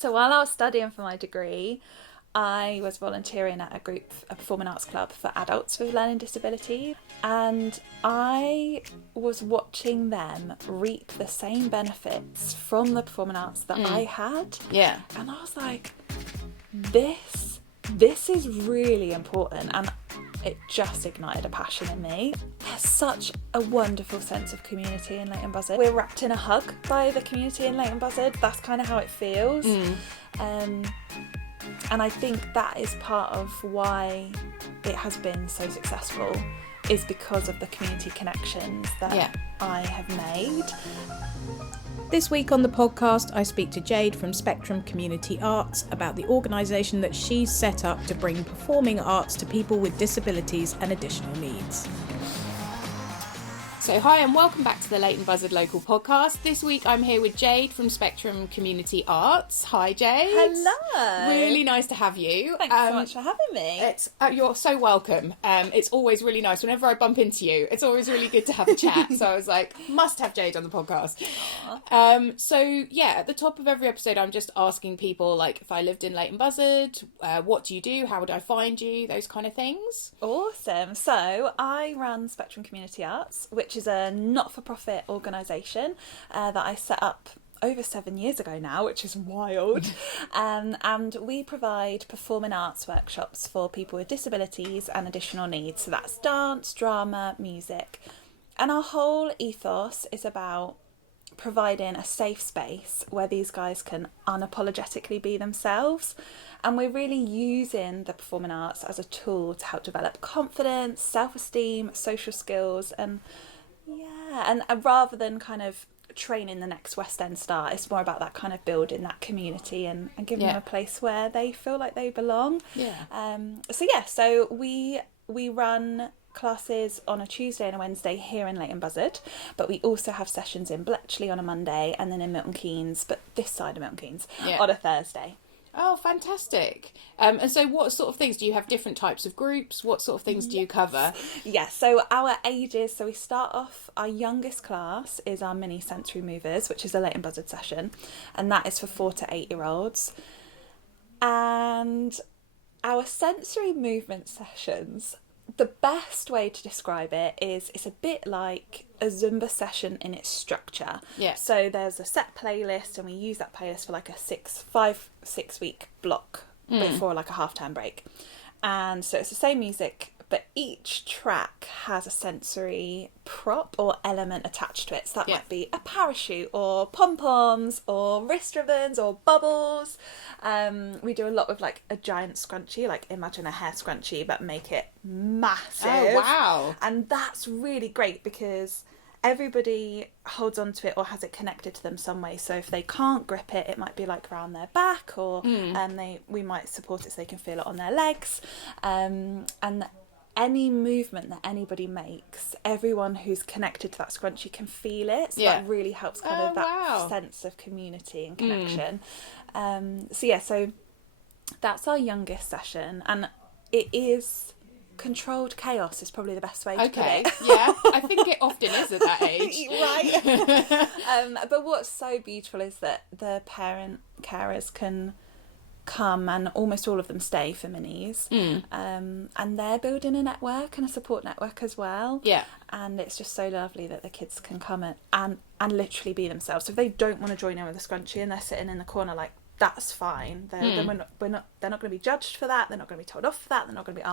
So while I was studying for my degree, I was volunteering at a performing arts club for adults with learning disabilities, and I was watching them reap the same benefits from the performing arts that I had. Yeah. And I was like, this is really important, and it just ignited a passion in me. There's such a wonderful sense of community in Leighton Buzzard. We're wrapped in a hug by the community in Leighton Buzzard. That's kind of how it feels. And I think that is part of why it has been so successful, is because of the community connections that I have made. This week on the podcast, I speak to Jade from Spectrum Community Arts about the organisation that she's set up to bring performing arts to people with disabilities and additional needs. So hi and welcome back to the Leighton Buzzard Local Podcast. This week I'm here with Jade from Spectrum Community Arts. Hi Jade. Hello. Really nice to have you. Thanks so much for having me. You're so welcome. It's always really nice. Whenever I bump into you, it's always really good to have a chat. So I was like, must have Jade on the podcast. So at the top of every episode I'm just asking people, like, if I lived in Leighton Buzzard, what do you do? How would I find you? Those kind of things. Awesome. So I run Spectrum Community Arts, which is a not-for-profit organisation that I set up over 7 years ago now, which is wild. And we provide performing arts workshops for people with disabilities and additional needs. So that's dance, drama, music. And our whole ethos is about providing a safe space where these guys can unapologetically be themselves. And we're really using the performing arts as a tool to help develop confidence, self-esteem, social skills, and rather than kind of training the next West End star, it's more about that kind of building that community and giving them a place where they feel like they belong. So we run classes on a Tuesday and a Wednesday here in Leighton Buzzard, but we also have sessions in Bletchley on a Monday and then in Milton Keynes, but this side of Milton Keynes, on a Thursday. Oh, fantastic. And so what sort of things, do you have different types of groups? What sort of things do you cover? So our ages, so we start off, our youngest class is our mini sensory movers, which is a Leighton Buzzard session, and that is for 4 to 8 year olds. And our sensory movement sessions, the best way to describe it is it's a bit like a Zumba session in its structure. So there's a set playlist, and we use that playlist for like a 5-6 week block before like a half-term break. And so it's the same music, but each track has a sensory prop or element attached to it. So that might be a parachute or pom-poms or wrist ribbons or bubbles. We do a lot with like a giant scrunchie, like imagine a hair scrunchie, but make it massive. Oh, wow. And that's really great because everybody holds on to it or has it connected to them some way. So if they can't grip it, it might be like around their back, or we might support it so they can feel it on their legs. And any movement that anybody makes, everyone who's connected to that scrunchie can feel it. So that really helps kind of that sense of community and connection. So that's our youngest session, and it is controlled chaos is probably the best way to put it. I think it often is at that age. Right. But what's so beautiful is that the parent carers can come, and almost all of them stay for minis, and they're building a network and a support network as well, and it's just so lovely that the kids can come and literally be themselves. So if they don't want to join in with a scrunchie and they're sitting in the corner, like, that's fine. They're not going to be judged for that. They're not going to be told off for that. They're not going to be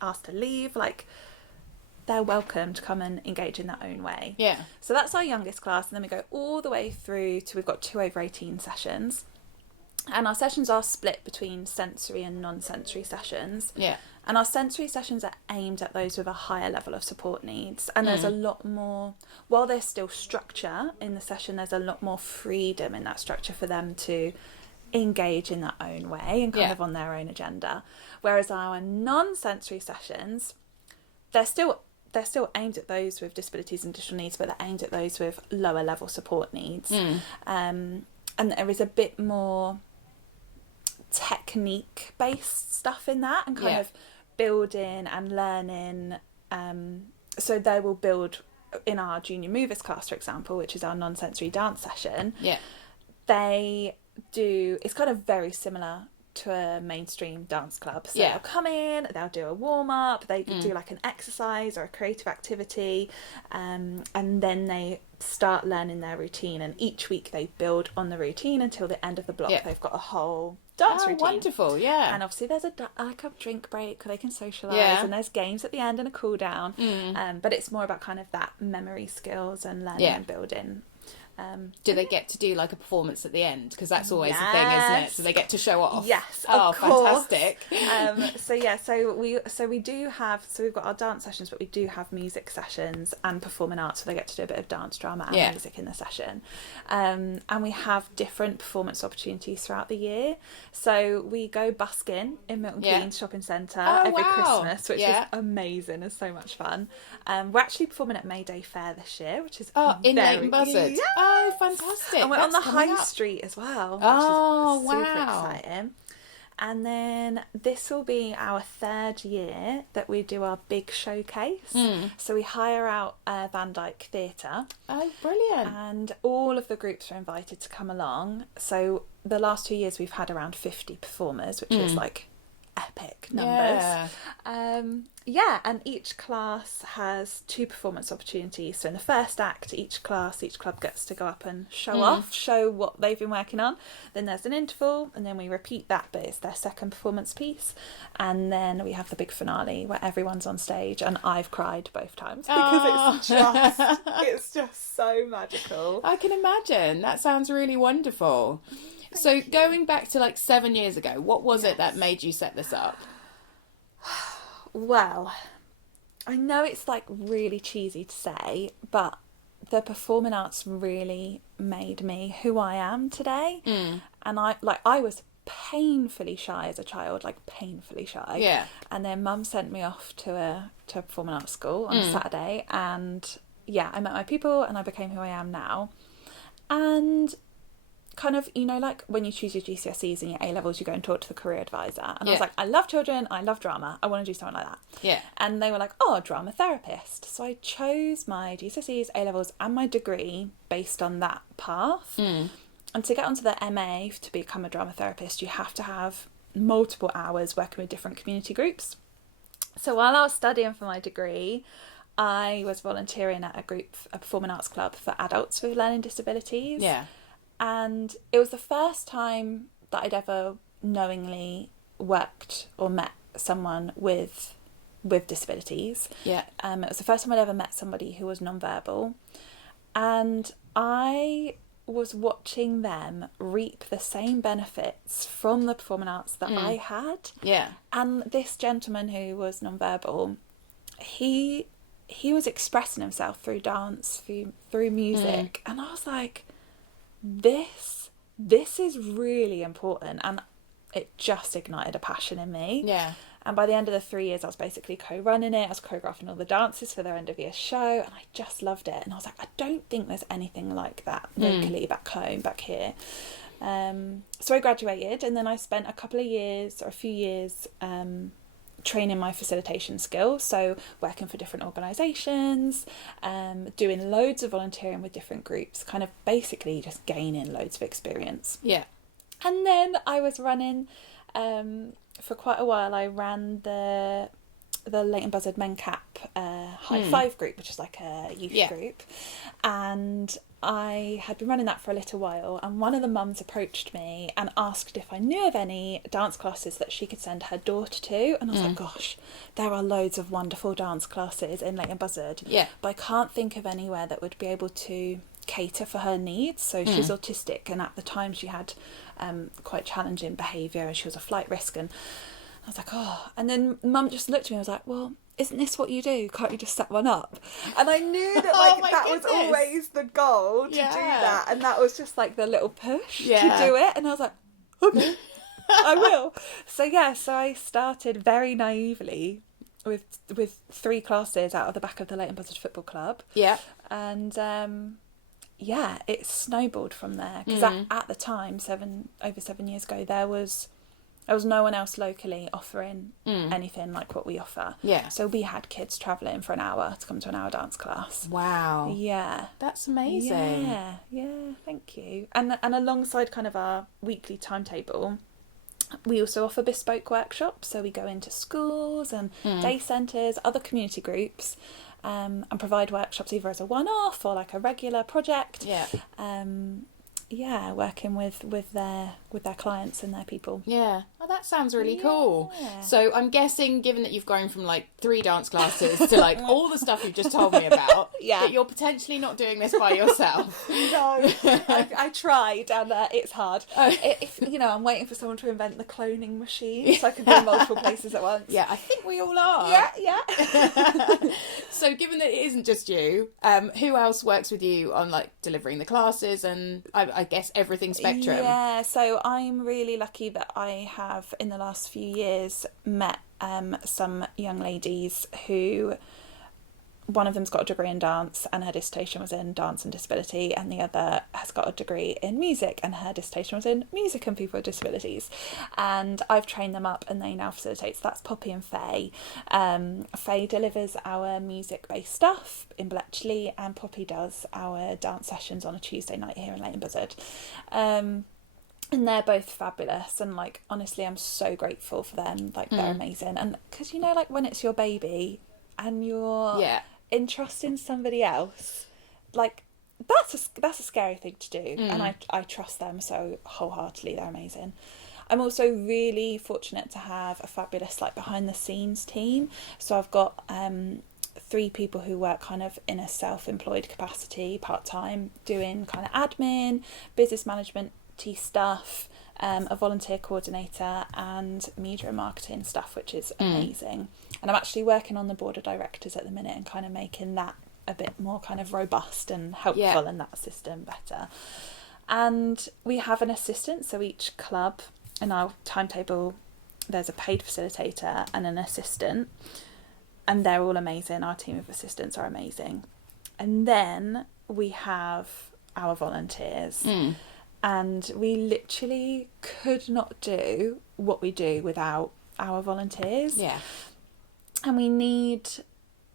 asked to leave. Like, they're welcome to come and engage in their own way. So that's our youngest class, and then we go all the way through to, we've got 2 over 18 sessions. And our sessions are split between sensory and non-sensory sessions. And our sensory sessions are aimed at those with a higher level of support needs. And there's a lot more, while there's still structure in the session, there's a lot more freedom in that structure for them to engage in their own way and kind of on their own agenda. Whereas our non-sensory sessions, they're still aimed at those with disabilities and additional needs, but they're aimed at those with lower level support needs. And there is a bit more technique based stuff in that, and kind of building and learning. So they will build in our junior movers class, for example, which is our non-sensory dance session. They it's kind of very similar to a mainstream dance club. So they'll come in, they'll do a warm-up, they do like an exercise or a creative activity, and then they start learning their routine, and each week they build on the routine until the end of the block. They've got a whole dance routine. Wonderful, yeah. And obviously there's a drink break where they can socialise, and there's games at the end and a cool down, but it's more about kind of that memory skills and learning and building. Do they get to do like a performance at the end? Because that's always the thing, isn't it? So they get to show off. Yes, of course. Fantastic. So we've got our dance sessions, but we do have music sessions and performing arts, so they get to do a bit of dance, drama, and music in the session. And we have different performance opportunities throughout the year. So we go busking in Milton Keynes Shopping Centre every Christmas, which is amazing and so much fun. We're actually performing at May Day Fair this year, which is in Leighton Buzzard. Oh, fantastic. And we're on the High Street as well, which is super exciting. And then this will be our 3rd year that we do our big showcase. So we hire out Van Dyke Theatre. Oh, brilliant. And all of the groups are invited to come along. So the last 2 years we've had around 50 performers, which is like epic numbers. And each class has 2 performance opportunities. So in the first act, each club gets to go up and show what they've been working on. Then there's an interval, and then we repeat that, but it's their second performance piece. And then we have the big finale where everyone's on stage, and I've cried both times because it's just so magical. I can imagine. That sounds really wonderful. So going back to like 7 years ago, what was it that made you set this up? Well, I know it's like really cheesy to say, but the performing arts really made me who I am today. And I was painfully shy as a child, like painfully shy. Yeah. And then Mum sent me off to a performing arts school on a Saturday, and I met my people and I became who I am now. And kind of, like when you choose your GCSEs and your A-levels, you go and talk to the career advisor. And I was like, I love children, I love drama, I want to do something like that. Yeah. And they were like, drama therapist. So I chose my GCSEs, A-levels and my degree based on that path. And to get onto the MA to become a drama therapist, you have to have multiple hours working with different community groups. So while I was studying for my degree, I was volunteering at a performing arts club for adults with learning disabilities. Yeah. And it was the first time that I'd ever knowingly worked or met someone with disabilities. Yeah. It was the first time I'd ever met somebody who was nonverbal. And I was watching them reap the same benefits from the performing arts that I had. Yeah. And this gentleman who was nonverbal, he was expressing himself through dance, through music. And I was like, this is really important, and it just ignited a passion in me. Yeah. And by the end of the 3 years, I was basically co-running it. I was choreographing all the dances for their end of year show, and I just loved it. And I was like, I don't think there's anything like that locally back home, back here. So I graduated, and then I spent a few years training my facilitation skills, so working for different organisations, doing loads of volunteering with different groups, kind of basically just gaining loads of experience. Yeah. And then I was running, for quite a while, I ran the Leighton Buzzard MenCap High Five group, which is like a youth group. And I had been running that for a little while, and one of the mums approached me and asked if I knew of any dance classes that she could send her daughter to. And I was like, gosh, there are loads of wonderful dance classes in Leighton Buzzard. Yeah. But I can't think of anywhere that would be able to cater for her needs. So she's autistic, and at the time she had quite challenging behaviour, and she was a flight risk. And I was like, and then Mum just looked at me and was like, well, isn't this what you do? Can't you just set one up? And I knew that that was always the goal, to do that. And that was just like the little push to do it. And I was like, okay, I will. So I started very naively with 3 classes out of the back of the Leighton Buzzard Football Club. Yeah. And it snowballed from there. Because at the time, over 7 years ago, there was There was no one else locally offering anything like what we offer. Yeah. So we had kids travelling for an hour to come to an hour dance class. Wow. Yeah. That's amazing. Yeah, thank you. And alongside kind of our weekly timetable, we also offer bespoke workshops. So we go into schools and day centres, other community groups, and provide workshops either as a one-off or like a regular project. Yeah. Working with their clients and their people. Yeah. Oh, that sounds really cool. So I'm guessing, given that you've grown from like 3 dance classes to like all the stuff you've just told me about, that you're potentially not doing this by yourself. No, I tried, and it's hard. I'm waiting for someone to invent the cloning machine so I can be in multiple places at once. Yeah, I think we all are. Yeah. So given that it isn't just you, who else works with you on like delivering the classes and I guess everything spectrum? Yeah, so I'm really lucky that I have in the last few years met some young ladies who, one of them's got a degree in dance and her dissertation was in dance and disability, and the other has got a degree in music and her dissertation was in music and people with disabilities. And I've trained them up and they now facilitate. So that's Poppy and Faye. Faye delivers our music-based stuff in Bletchley, and Poppy does our dance sessions on a Tuesday night here in Leighton Buzzard. And they're both fabulous, and like honestly I'm so grateful for them. Like they're amazing, and because like when it's your baby and you're entrusting somebody else, like that's a scary thing to do. And I trust them so wholeheartedly. They're amazing. I'm also really fortunate to have a fabulous like behind the scenes team. So I've got 3 people who work kind of in a self-employed capacity part-time, doing kind of admin, business management stuff, a volunteer coordinator and media and marketing stuff, which is amazing. And I'm actually working on the board of directors at the minute and kind of making that a bit more kind of robust and helpful and that system better. And we have an assistant, so each club in our timetable there's a paid facilitator and an assistant, and they're all amazing. Our team of assistants are amazing. And then we have our volunteers. And we literally could not do what we do without our volunteers. Yeah. And we need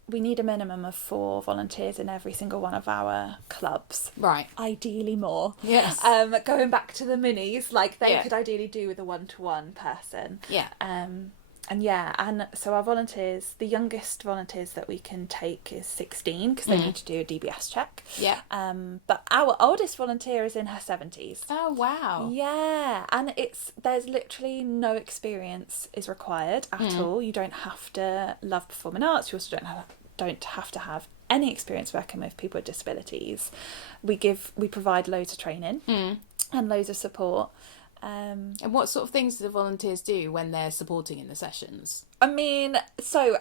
a minimum of 4 volunteers in every single one of our clubs. Right. Ideally more. Yes. Going back to the minis, like they could ideally do with a 1-to-1 person. Yeah. And so our volunteers, the youngest volunteers that we can take is 16 because they need to do a DBS check. Yeah. But our oldest volunteer is in her 70s. Oh, wow. Yeah. And there's literally no experience is required at all. You don't have to love performing arts. You also don't have to have any experience working with people with disabilities. We provide loads of training and loads of support. And what sort of things do the volunteers do when they're supporting in the sessions? I mean, so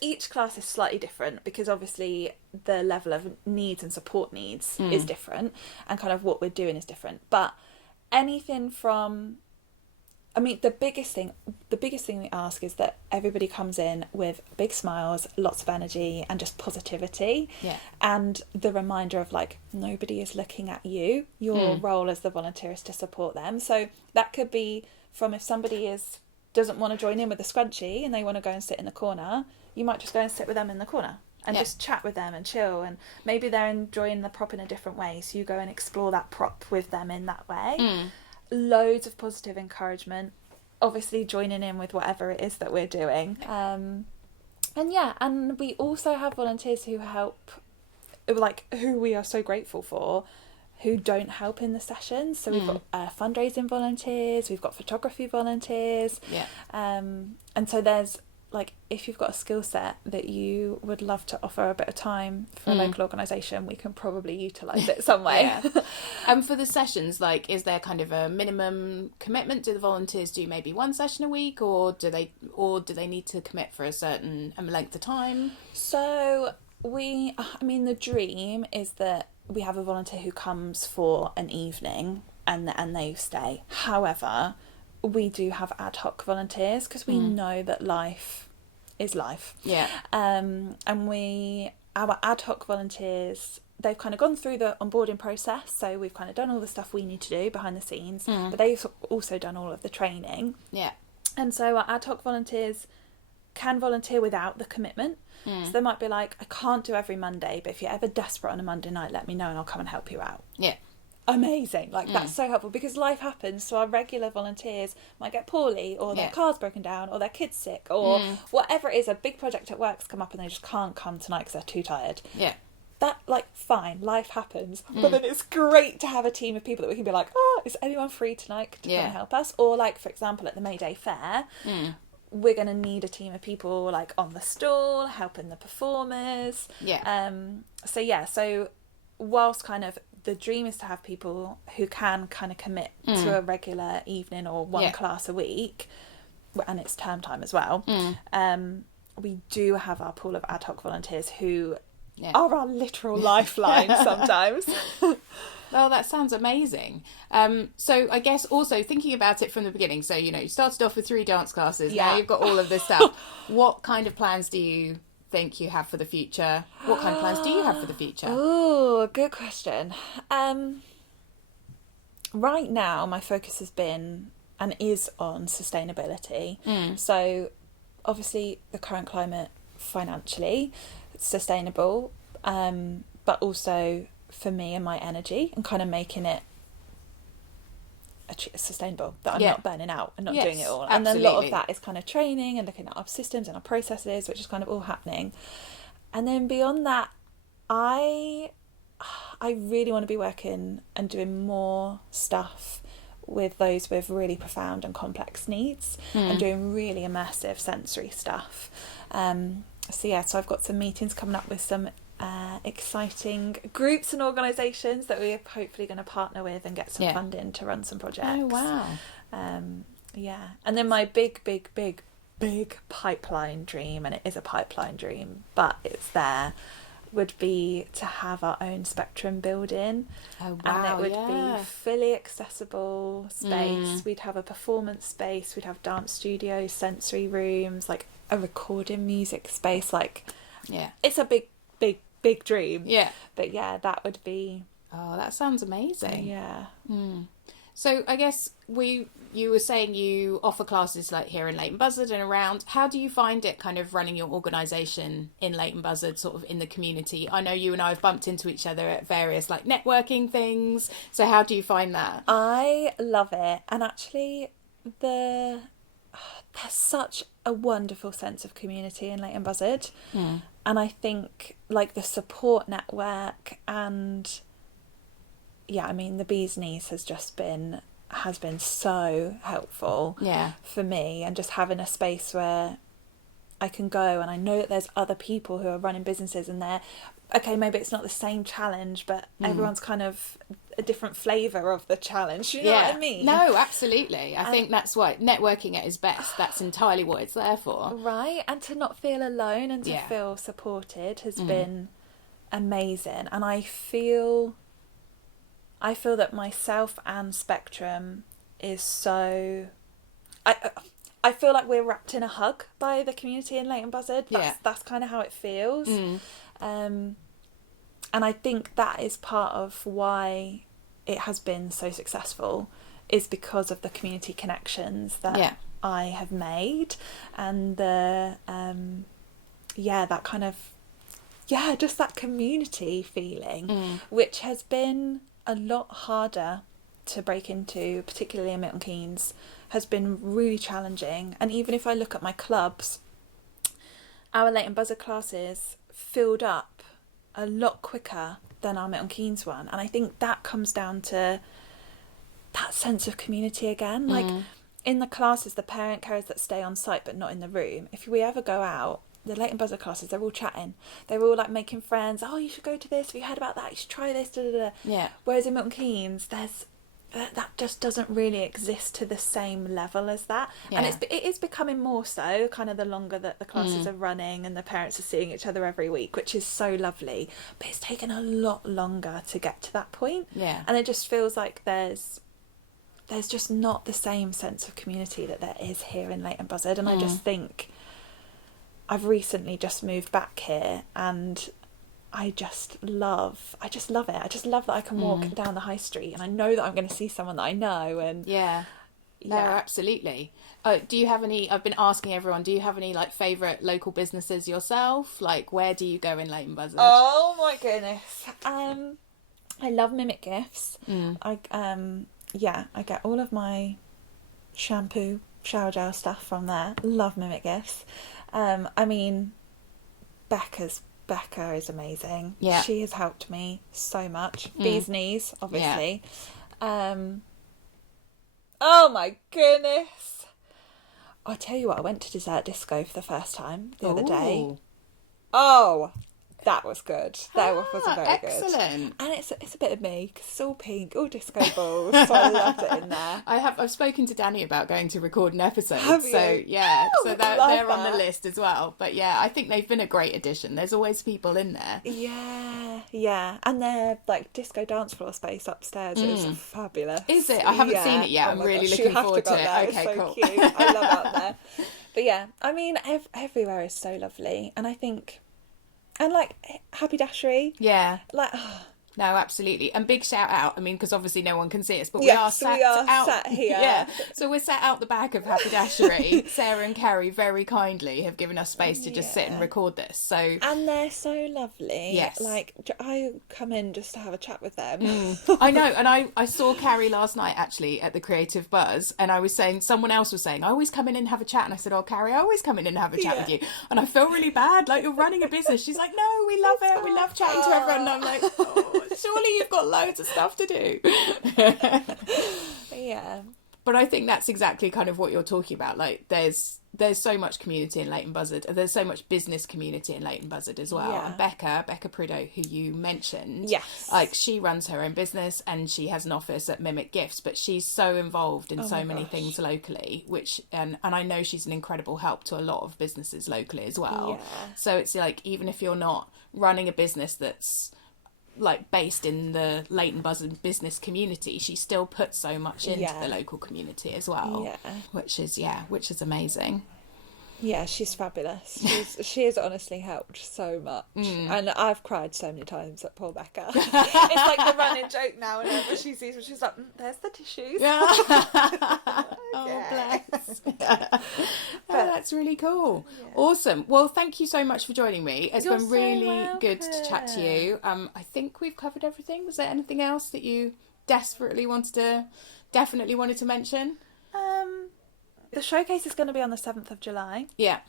each class is slightly different because obviously the level of needs and support needs is different, and kind of what we're doing is different. But anything from, I mean, the biggest thing we ask is that everybody comes in with big smiles, lots of energy, and just positivity. Yeah. And the reminder of like, nobody is looking at you. Your role as the volunteer is to support them. So that could be from if somebody doesn't want to join in with the scrunchie and they want to go and sit in the corner, you might just go and sit with them in the corner and just chat with them and chill. And maybe they're enjoying the prop in a different way, so you go and explore that prop with them in that way. Loads of positive encouragement, obviously joining in with whatever it is that we're doing. And we also have volunteers who help, like who we are so grateful for, who don't help in the sessions. So we've got fundraising volunteers, we've got photography volunteers. Yeah. And so there's like, if you've got a skill set that you would love to offer a bit of time for a local organisation, we can probably utilise it some way. For the sessions, like, is there kind of a minimum commitment? Do the volunteers do maybe 1 session a week, or do they need to commit for a certain length of time? So the dream is that we have a volunteer who comes for an evening and they stay. However, we do have ad hoc volunteers because we know that life is life. Yeah. And our ad hoc volunteers, they've kind of gone through the onboarding process, so we've kind of done all the stuff we need to do behind the scenes, but they've also done all of the training. Yeah. And so our ad hoc volunteers can volunteer without the commitment. So they might be like, I can't do every Monday, but if you're ever desperate on a Monday night, let me know and I'll come and help you out. Yeah. Amazing. Like, that's so helpful, because life happens, so our regular volunteers might get poorly, or their car's broken down, or their kid's sick, or whatever it is, a big project at work's come up and they just can't come tonight because they're too tired. Yeah. That, like, fine, life happens, but then it's great to have a team of people that we can be like, oh, is anyone free tonight to come and help us? Or, like, for example, at the May Day Fair, we're going to need a team of people, like, on the stall, helping the performers. Yeah. So whilst kind of the dream is to have people who can kind of commit to a regular evening or one class a week, and it's term time as well, we do have our pool of ad hoc volunteers who are our literal lifeline sometimes. Well, that sounds amazing. So I guess also thinking about it from the beginning, so, you know, you started off with 3 dance classes, now you've got all of this stuff. What kind of plans do you think you have for the future? What kind of plans do you have for the future? Oh, good question. Right now, my focus has been and is on sustainability. So obviously the current climate, financially sustainable, but also for me and my energy, and kind of making it sustainable, that I'm not burning out and not doing it all. And then a lot of that is kind of training and looking at our systems and our processes, which is kind of all happening. And then beyond that, I really want to be working and doing more stuff with those with really profound and complex needs, and doing really immersive sensory stuff. So I've got some meetings coming up with some exciting groups and organisations that we're hopefully going to partner with and get some funding to run some projects. Oh, wow. And then my big pipeline dream, and it is a pipeline dream, but it's there, would be to have our own Spectrum building. Oh, wow. And it would be fully accessible space. We'd have a performance space, we'd have dance studios, sensory rooms, like a recording music space. like it's a big dream. But that would be... Oh, that sounds amazing. Yeah. So I guess you were saying you offer classes like here in Leighton Buzzard and around. How do you find it kind of running your organisation in Leighton Buzzard, sort of in the community? I know you and I have bumped into each other at various like networking things. So how do you find that? I love it. And actually there's such a wonderful sense of community in Leighton Buzzard. And I think like the support network and the bee's knees has been so helpful for me, and just having a space where I can go and I know that there's other people who are running businesses, and maybe it's not the same challenge, but everyone's kind of a different flavour of the challenge. You know what I mean? No, absolutely. I think that's why networking at its best, that's entirely what it's there for. Right, and to not feel alone and to feel supported has been amazing. And I feel that myself and Spectrum is so... I feel like we're wrapped in a hug by the community in Leighton Buzzard. That's kind of how it feels. And I think that is part of why it has been so successful, is because of the community connections that I have made, and the that kind of just that community feeling, which has been a lot harder to break into, particularly in Milton Keynes, has been really challenging. And even if I look at my clubs, our Leighton Buzzard classes filled up a lot quicker than our Milton Keynes one, and I think that comes down to that sense of community again. Like in the classes, the parent carers that stay on site but not in the room, if we ever go out, the Leighton Buzzard classes, they're all chatting, they're all like making friends. Oh, you should go to this, have you heard about that, you should try this, Whereas in Milton Keynes, there's that just doesn't really exist to the same level as that. And it is becoming more so, kind of the longer that the classes are running and the parents are seeing each other every week, which is so lovely, but it's taken a lot longer to get to that point. And it just feels like there's just not the same sense of community that there is here in Leighton Buzzard. And I just think I've recently just moved back here, and I just love it. I just love that I can walk down the high street and I know that I'm going to see someone that I know. And no, absolutely. Do you have any, I've been asking everyone, do you have any like favourite local businesses yourself? Like, where do you go in Leighton Buzzard? Oh my goodness. I love Mimic Gifts. I get all of my shampoo, shower gel stuff from there. Love Mimic Gifts. I mean, Becca is amazing. Yeah. She has helped me so much. Bee's Knees, obviously. Yeah. Oh my goodness. I'll tell you what, I went to Dessert Disco for the first time the other day. Oh, that was good. That was very excellent. Good. And it's a bit of me, because it's all pink, all disco balls, so I loved it in there. I've spoken to Danny about going to record an episode. Have so you? Yeah, so they're on the list as well. But yeah, I think they've been a great addition. There's always people in there. Yeah. And their like disco dance floor space upstairs is fabulous. Is it? I haven't seen it yet. I'm really looking forward to it. There. Okay, it's so cool. Cute. I love out there. But yeah, I mean, everywhere is so lovely. And I think... And, like, Haberdashery. Yeah. Like, no, absolutely. And big shout out, I mean, because obviously no one can see us, but we are sat here. Yeah. So we're sat out the back of Haberdashery. Sarah and Carrie very kindly have given us space to just sit and record this. So And they're so lovely. Yes. Like, I come in just to have a chat with them. I know. And I saw Carrie last night, actually, at the Creative Buzz. And I was saying, someone else was saying, I always come in and have a chat. And I said, oh, Carrie, I always come in and have a chat with you. And I felt really bad. Like, you're running a business. She's like, no, we love it. We love chatting to everyone. And I'm like, oh, surely you've got loads of stuff to do. Yeah. But I think that's exactly kind of what you're talking about. Like, there's so much community in Leighton Buzzard. There's so much business community in Leighton Buzzard as well. Yeah. And Becca Prideaux, who you mentioned, yes, like, she runs her own business and she has an office at Mimic Gifts, but she's so involved in so many things locally, which and I know she's an incredible help to a lot of businesses locally as well. Yeah. So it's like, even if you're not running a business that's like based in the Leighton Buzzard business community, she still puts so much into the local community as well, which is amazing. Yeah, she's fabulous. She has honestly helped so much. And I've cried so many times at poor Becca. It's like the running joke now, whenever she sees me, she's like, there's the tissues. Oh, bless. That's really cool. Yeah. Awesome. Well, thank you so much for joining me. It's been really good to chat to you. I think we've covered everything. Was there anything else that you definitely wanted to mention? The showcase is going to be on the 7th of July. Yeah.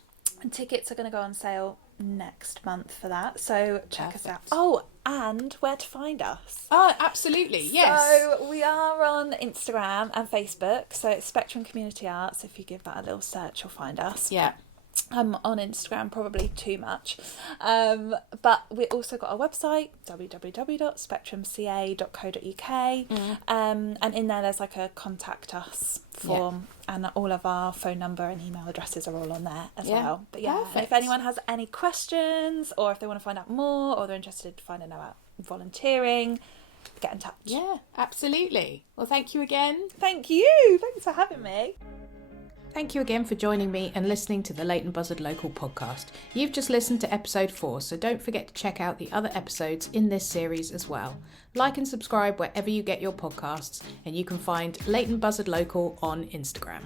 And tickets are going to go on sale next month for that. So check us out. Oh, and where to find us. Oh, absolutely. Yes. So we are on Instagram and Facebook. So it's Spectrum Community Arts. If you give that a little search, you'll find us. Yeah. On Instagram, probably too much. But we also got our website, www.spectrumca.co.uk. And in there's like a contact us form, and all of our phone number and email addresses are all on there as well. But if anyone has any questions, or if they want to find out more, or they're interested in finding out about volunteering, get in touch. Yeah, absolutely. Well, thank you again. Thank you. Thanks for having me. Thank you again for joining me and listening to the Leighton Buzzard Local Podcast. You've just listened to episode 4, so don't forget to check out the other episodes in this series as well. Like and subscribe wherever you get your podcasts, and you can find Leighton Buzzard Local on Instagram.